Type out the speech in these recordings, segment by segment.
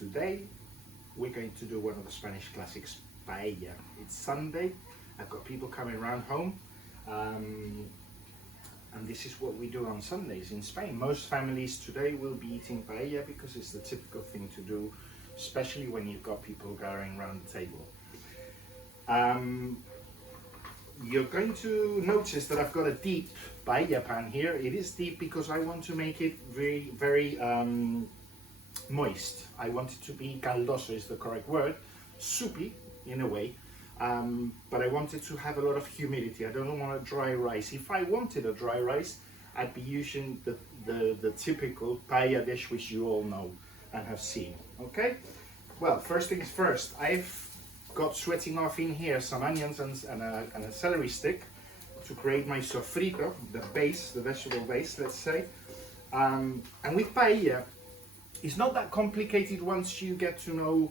today we're going to do one of the Spanish classics, paella. It's Sunday, I've got people coming around home, and this is what we do on Sundays in Spain. Most families today will be eating paella because it's the typical thing to do, especially when you've got people gathering around the table. You're going to notice that I've got a deep paella pan here. It is deep because I want to make it very moist. I want it to be caldoso is the correct word, soupy in a way, but I want it to have a lot of humidity. I don't want a dry rice. If I wanted a dry rice, I'd be using the typical paella dish which you all know and have seen. Okay, well, first things first, I've got sweating off in here some onions and a celery stick to create my sofrito, the base, the vegetable base, let's say. And with paella, it's not that complicated once you get to know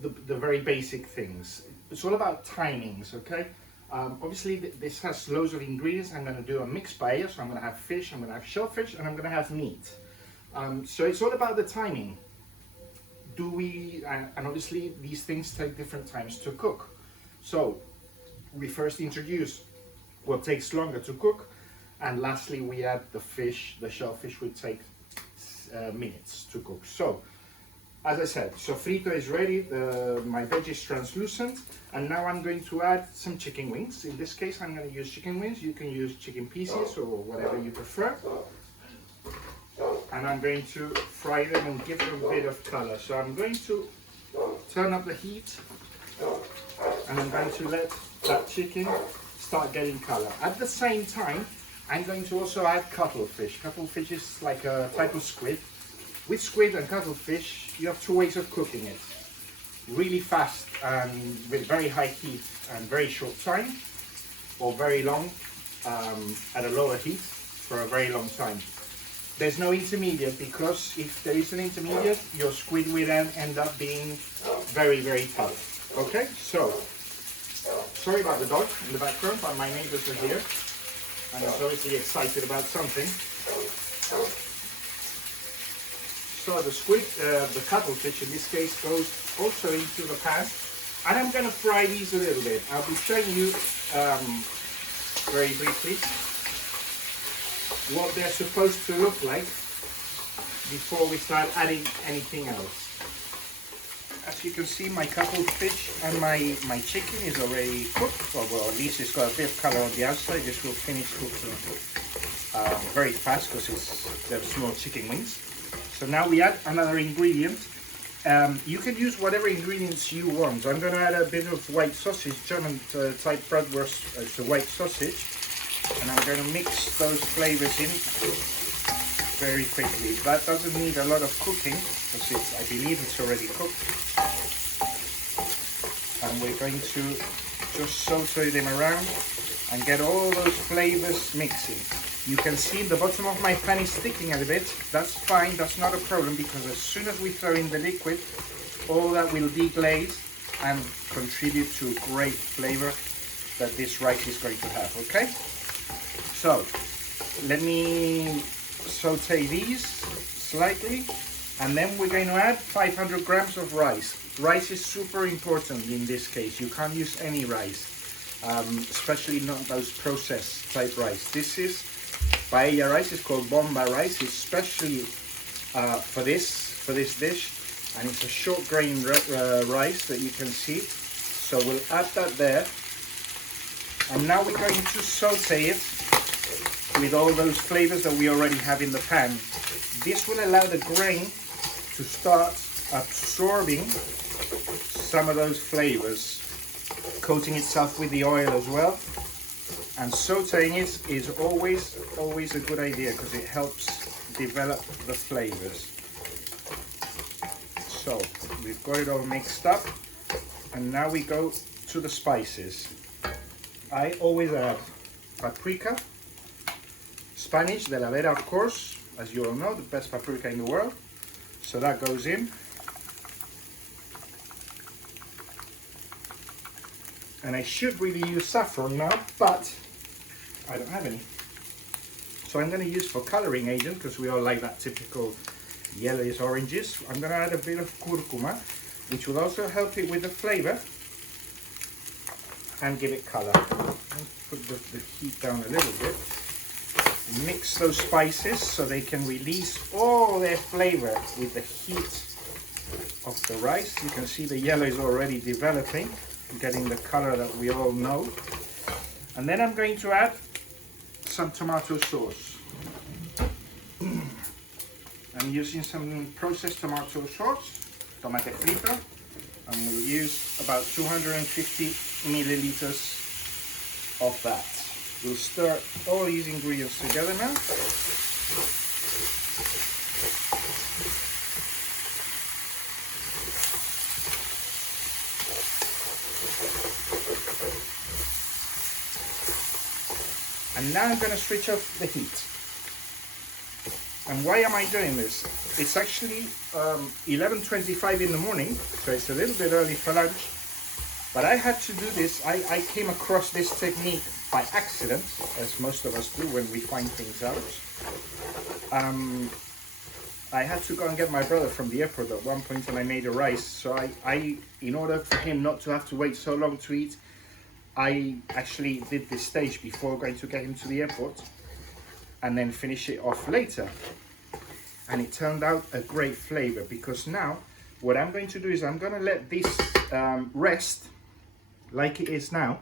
the very basic things. It's all about timings, okay? Obviously this has loads of ingredients. I'm going to do a mixed paella, so I'm going to have fish, I'm going to have shellfish, and I'm going to have meat. So it's all about the timing. And obviously these things take different times to cook. So we first introduce what takes longer to cook, and lastly we add the fish. The shellfish will take minutes to cook. So as I said, sofrito is ready, my veg is translucent, and now I'm going to add some chicken wings. In this case I'm going to use chicken wings. You can use chicken pieces or whatever you prefer. And I'm going to fry them and give them a bit of color. So I'm going to turn up the heat, and I'm going to let that chicken start getting color. At the same time, I'm going to also add cuttlefish. Cuttlefish is like a type of squid. With squid and cuttlefish, you have two ways of cooking it. Really fast and with very high heat and very short time, or very long at a lower heat for a very long time. There's no intermediate, because if there is an intermediate, your squid will then end up being very tough. Okay, so sorry about the dog in the background, but my neighbors are here and is obviously excited about something. So the squid, the cuttlefish in this case, goes also into the pan, and I'm going to fry these a little bit. I'll be showing you very briefly what they're supposed to look like before we start adding anything else. As you can see, my cuttlefish and my chicken is already cooked, or well, at least it's got a bit of color on the outside. This will finish cooking very fast because they're small chicken wings. So now we add another ingredient. You can use whatever ingredients you want. I'm going to add a bit of white sausage, German type bratwurst. It's a white sausage, and I'm going to mix those flavors in very quickly. That doesn't need a lot of cooking because I believe it's already cooked. And we're going to just saute them around and get all those flavors mixing. You can see the bottom of my pan is sticking a bit. That's fine, that's not a problem, because as soon as we throw in the liquid, all that will deglaze and contribute to a great flavor that this rice is going to have, okay? So, let me saute these slightly, and then we're going to add 500 grams of rice. Rice is super important in this case. You can't use any rice, especially not those processed type rice. This is paella rice. It's called bomba rice. It's specially for this dish, and it's a short grain rice that you can see. So we'll add that there, and now we're going to saute it with all those flavors that we already have in the pan. This will allow the grain to start absorbing some of those flavors, coating itself with the oil as well. And sauteing it is always a good idea because it helps develop the flavors. So we've got it all mixed up, and now we go to the spices. I always add paprika, Spanish, de la Vera, of course, as you all know, the best paprika in the world. So that goes in. And I should really use saffron now, but I don't have any. So I'm going to use for coloring agent, because we all like that typical yellowish oranges. I'm gonna add a bit of curcuma, which will also help it with the flavor and give it color. Put the heat down a little bit. Mix those spices so they can release all their flavor with the heat of the rice. You can see the yellow is already developing, getting the color that we all know. And then I'm going to add some tomato sauce. I'm using some processed tomato sauce, tomate frito, and we'll use about 250 milliliters of that. We'll stir all these ingredients together now. And now I'm going to switch off the heat. And why am I doing this? It's actually 11:25 in the morning, so it's a little bit early for lunch. But I had to do this. I came across this technique by accident, as most of us do when we find things out. I had to go and get my brother from the airport at one point, and I made a rice. So I in order for him not to have to wait so long to eat, I actually did this stage before going to get him to the airport, and then finish it off later. And it turned out a great flavor, because now what I'm going to do is I'm going to let this rest like it is now,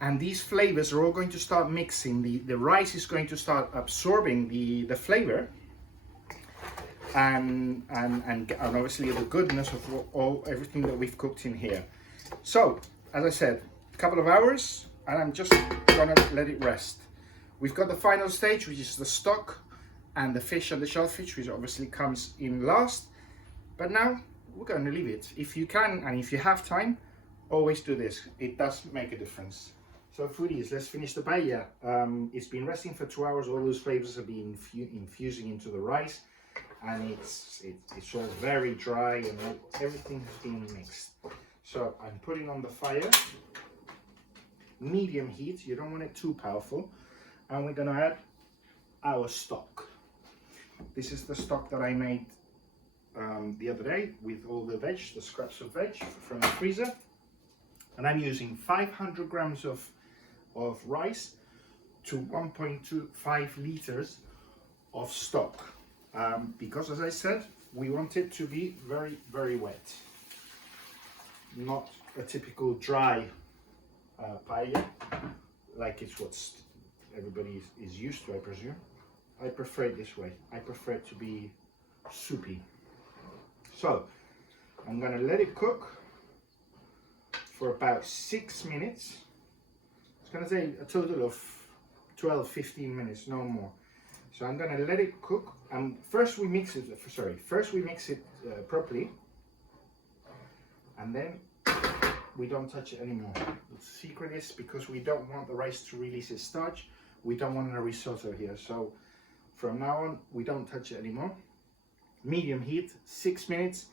and these flavors are all going to start mixing. The rice is going to start absorbing the flavor and obviously the goodness of everything that we've cooked in here. So as I said, a couple of hours, and I'm just gonna let it rest. We've got the final stage, which is the stock and the fish and the shellfish, which obviously comes in last. But now we're going to leave it. If you can, and if you have time, always do this. It does make a difference. So foodies, let's finish the paella. It's been resting for 2 hours. All those flavors have been infusing into the rice, and it's all very dry, and everything has been mixed. So I'm putting on the fire, medium heat. You don't want it too powerful. And we're going to add our stock. This is the stock that I made the other day with all the scraps of veg from the freezer. And I'm using 500 grams of rice to 1.25 liters of stock. Because as I said, we want it to be very, very wet. Not a typical dry paella, like it's what everybody is used to, I presume. I prefer it this way. I prefer it to be soupy. So I'm going to let it cook for about 6 minutes. It's going to take a total of 12-15 minutes, no more. So I'm going to let it cook, and first we mix it properly, and then we don't touch it anymore. The secret is because we don't want the rice to release its starch. We don't want a risotto here. So from now on, we don't touch it anymore. Medium heat, 6 minutes.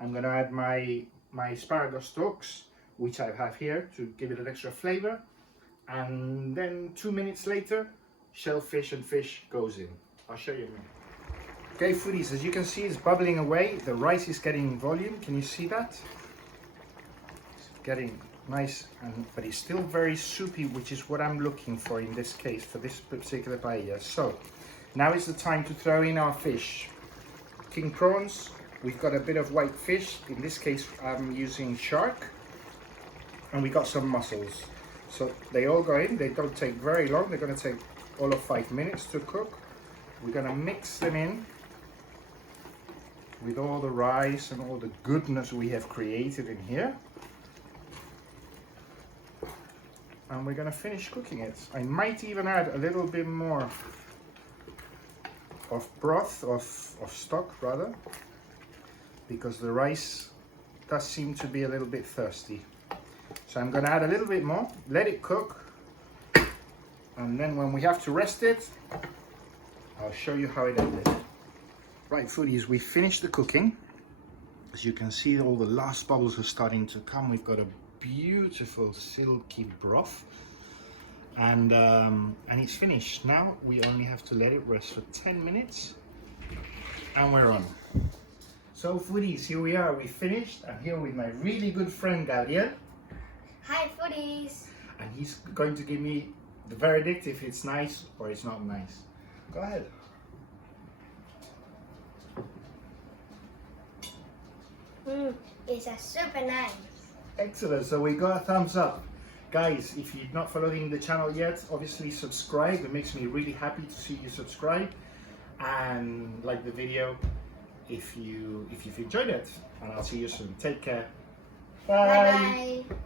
I'm going to add my asparagus stalks, which I have here to give it an extra flavor. And then 2 minutes later, shellfish and fish goes in. I'll show you in a minute. Okay, foodies, as you can see, it's bubbling away. The rice is getting volume. Can you see that? It's getting nice, but it's still very soupy, which is what I'm looking for in this case, for this particular paella. So now is the time to throw in our fish. King prawns, we've got a bit of white fish. In this case, I'm using shark, and we got some mussels. So they all go in. They don't take very long. They're going to take all of 5 minutes to cook. We're going to mix them in with all the rice and all the goodness we have created in here. And we're going to finish cooking it. I might even add a little bit more of broth, of stock rather, because the rice does seem to be a little bit thirsty. So I'm going to add a little bit more, let it cook, and then when we have to rest it, I'll show you how it ended. Right, foodies, we finished the cooking. As you can see, all the last bubbles are starting to come. We've got a beautiful silky broth, and it's finished. Now we only have to let it rest for 10 minutes, And we're on. So foodies, here we are, we finished. I'm here with my really good friend Gabriel. Hi foodies! And he's going to give me the verdict if it's nice or it's not nice. Go ahead. It's a super nice. Excellent, so we got a thumbs up. Guys, if you're not following the channel yet, obviously subscribe. It makes me really happy to see you subscribe. And like the video if you've enjoyed it. And I'll see you soon. Take care. Bye. Bye bye.